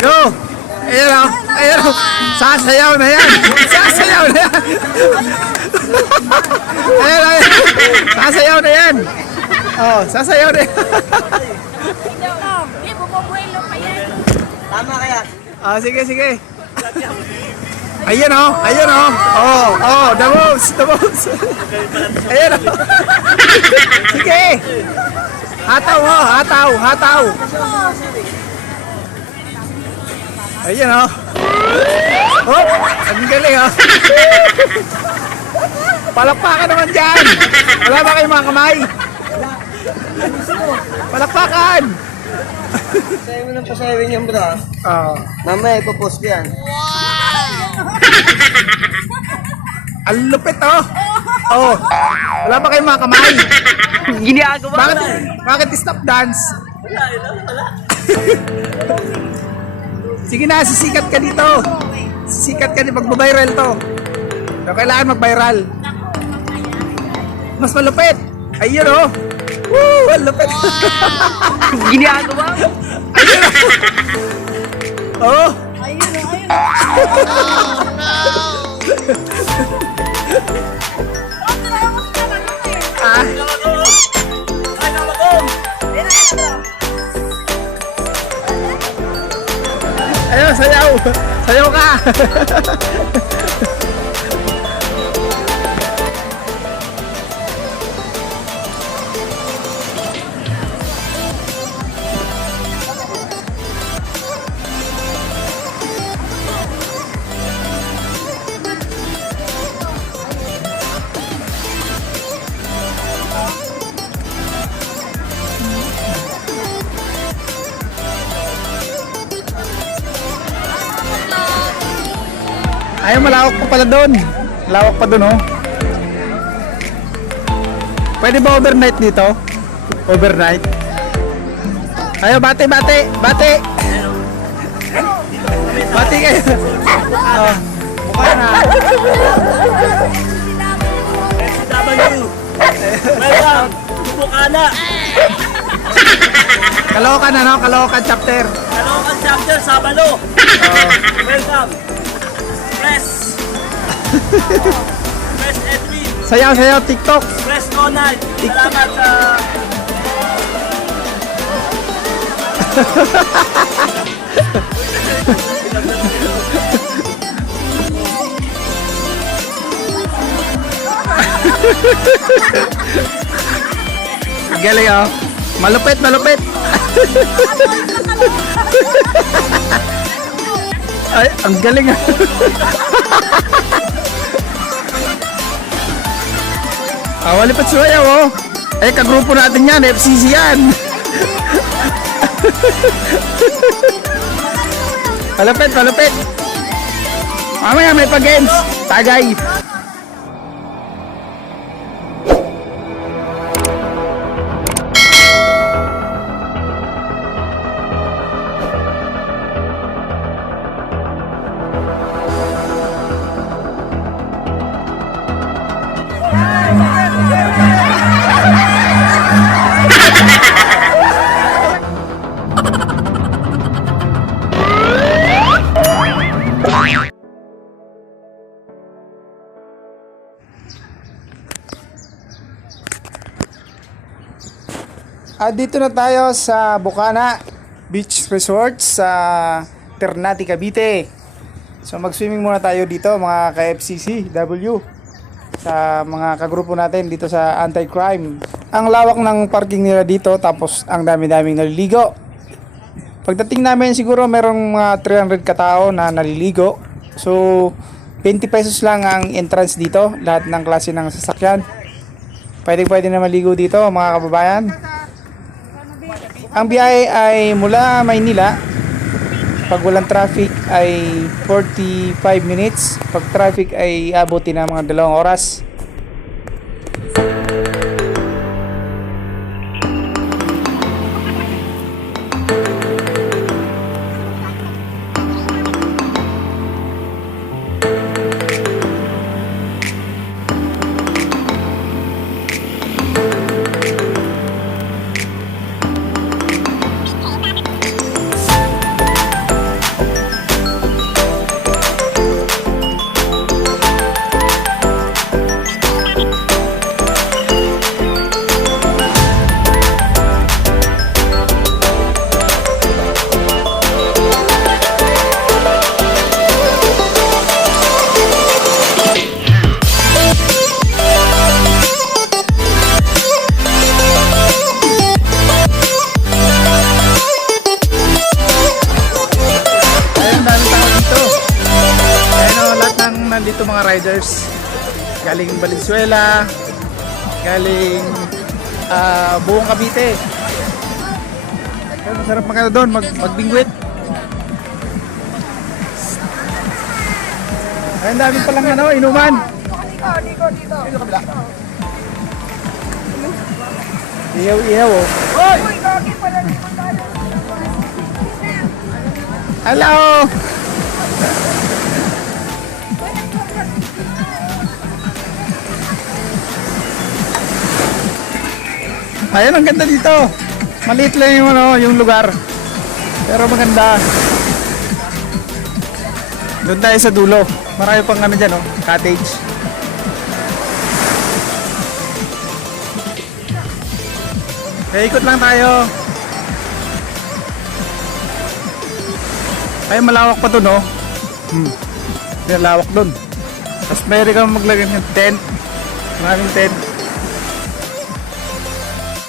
Go! Ayan o. Ayan o. Sasayaw na yan. Sasayaw na yan. Ayan, ayan. Sasayaw na yan. Oh, sasayaw na yan. Hindi, bumubuelo pa yan. Tama kaya? Ah, sige, sige. Ayan o. Ayan o. Oh, oh, the moves. The moves. Ayan o. Sige. Hataw mo. Hataw. Hataw. Ayan o. Oh, ang galing o. Palakpakan naman dyan. Wala ba kayong mga kamay? Palakpakan. Sa'yo mo nang pasayawin yan, bro. Oh. Mamaya ipopost ko yan. Ang lupit oh. Oh. Wala ba kayong mga kamay? Ginagawa Bakit stop dance? Wala. Sige na, sisikat ka dito. Sisikat ka dito, magbabiral to. So, kailangan mag-viral. Mas malupit. Ayun oh. Woo, ang lupit. Ginagawa? Ayun oh. Oh. Ah. Ayun, sayaw. Sayaw ka. Ay, malawak pa pala doon. Lawak pa doon, oh. Pwede ba overnight dito? Overnight? Ayo, bate, bate, bate. Bate kayo. Oh, mukha na. SW. Welcome. Bukana. Caloocan, ano? Caloocan chapter. Caloocan chapter, Sabalo. Welcome. Press. Press Edwin. Sayaw, sayaw, TikTok. Press Ronald. Salamat sa... Galing, oh. Malupit, malupit. Ay, ang galing, ah. Walipit sumayaw, oh. Eh, kagrupo natin yan, FCC yan. Malupit, malupit. Mamaya may pag-games. Tagay. Dito na tayo sa Bukana Beach Resort sa Ternate, Cavite. So mag-swimming muna tayo dito mga ka-FCCW sa mga kagrupo natin dito sa anti-crime. Ang lawak ng parking nila dito, tapos ang dami-daming naliligo. Pagdating namin siguro merong mga 300 katao na naliligo. So 20 pesos lang ang entrance dito, lahat ng klase ng sasakyan. Pwede na maligo dito mga kababayan. Ang biyahe ay mula Maynila. Pag walang traffic ay 45 minutes. Pag traffic ay abutin ng mga 2 oras. dito mga riders. Galing Valenzuela, galing buong Cavite. Ay, masarap magano doon, magbingwit. Ay, ang dami palang inuman. Ihaw-ihaw oh. Hello! Ayun, ang ganda dito. Maliit lang yung lugar. Pero maganda. Doon tayo sa dulo. Marami pang dyan, cottage. Kaya ikot lang tayo. Ay, malawak pa doon, malawak doon. Tapos mayroon kang maglagay ng tent. Maraming tent.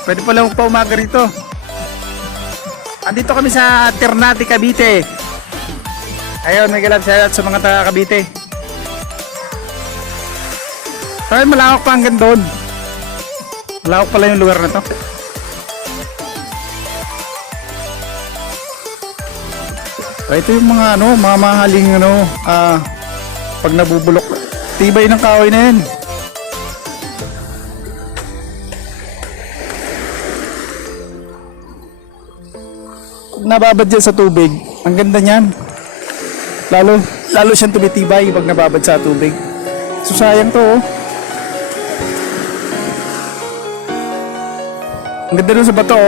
Pwede pala pa umaga rito. Andito kami sa Ternate, Cavite. Ayun, may galap shoutout sa mga taga Cavite. Ay, malawak pa hanggang doon. Malawak pala yung lugar na to. Ito yung mga mga mahaling pag nabubulok. Tibay ng kahoy na yan. Nababad dyan sa tubig, ang ganda niyan. Lalo siyang tumitibay pag nababad sa tubig. So sayang to Ang ganda dun sa bato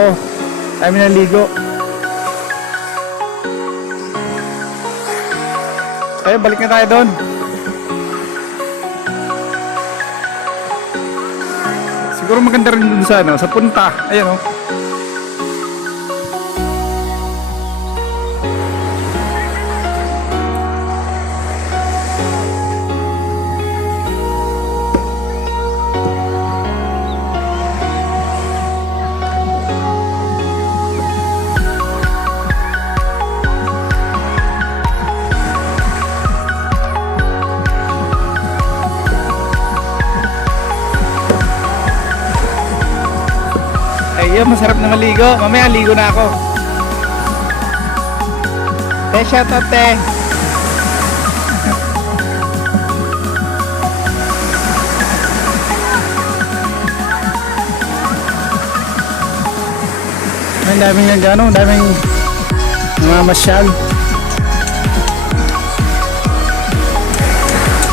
Tayo naligo. Ayun, balik na tayo doon. Siguro maganda rin dun sa punta. Ayun Ayun, masarap na maligo. Mamaya ligo na ako. Shoutout te. Ang daming daming namamasyal.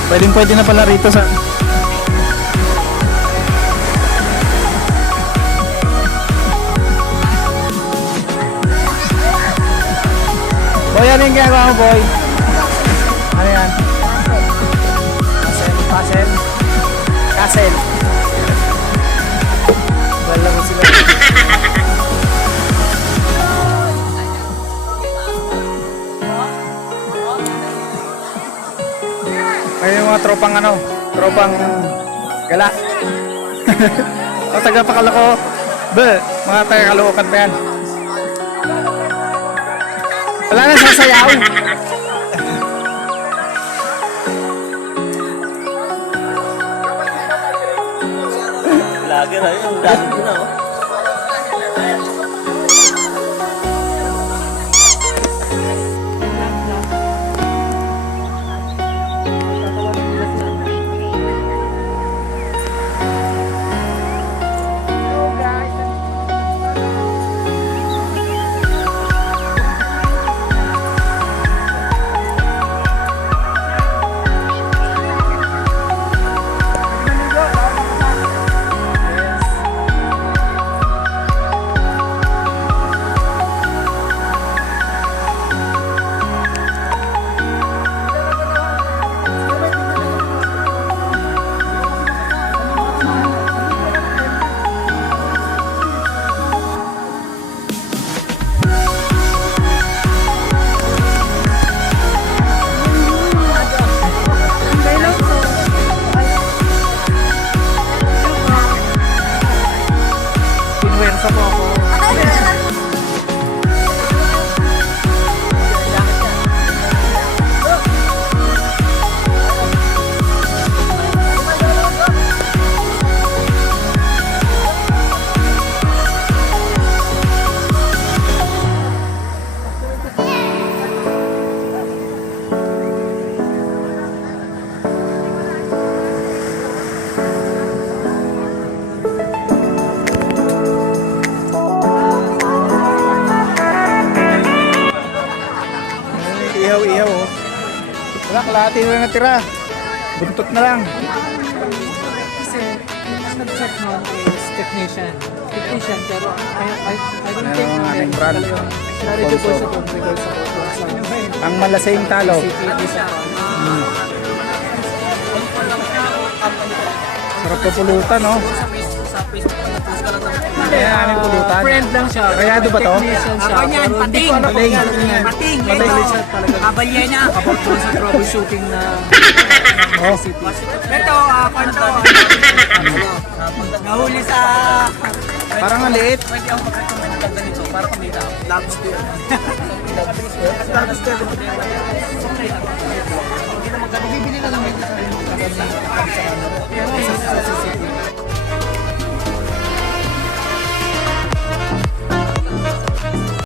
Pwede na pala rito sa Boy, ano yung ginagawa mo, boy? Ano yan? Castle. Wala mo sila. Ay, yung mga tropang gala. O taga-pakalako. Mga taga-kaluokan pa yan. Wala na sasayaw. Lagi na yun. Dami na Ihaw-ihaw oh. Wala, kalahati na lang natira. Buntot na lang. Kasi, ang nag-check nun is technician. Technician, pero I don't think Ano, na ating brand na-reduce sponsor. sa kung regards sa photo. Ang malasing talo. Sarap na pulutan, no? Kaya aming pulutan. Friend lang siya. Kayado ba to? Technician siya. Ako niyan, pero hindi pating. ko alam kung ano yan. Pating, Pating ito. siya talaga. Kabalyena. About doon sa troubleshooting na Oh. Ito, kwento. Nahuli sa... Parang ang liit. Pwede ako mag-recommend ng ganito para kumita. Labs ko yun. bibili na lang ito sa mga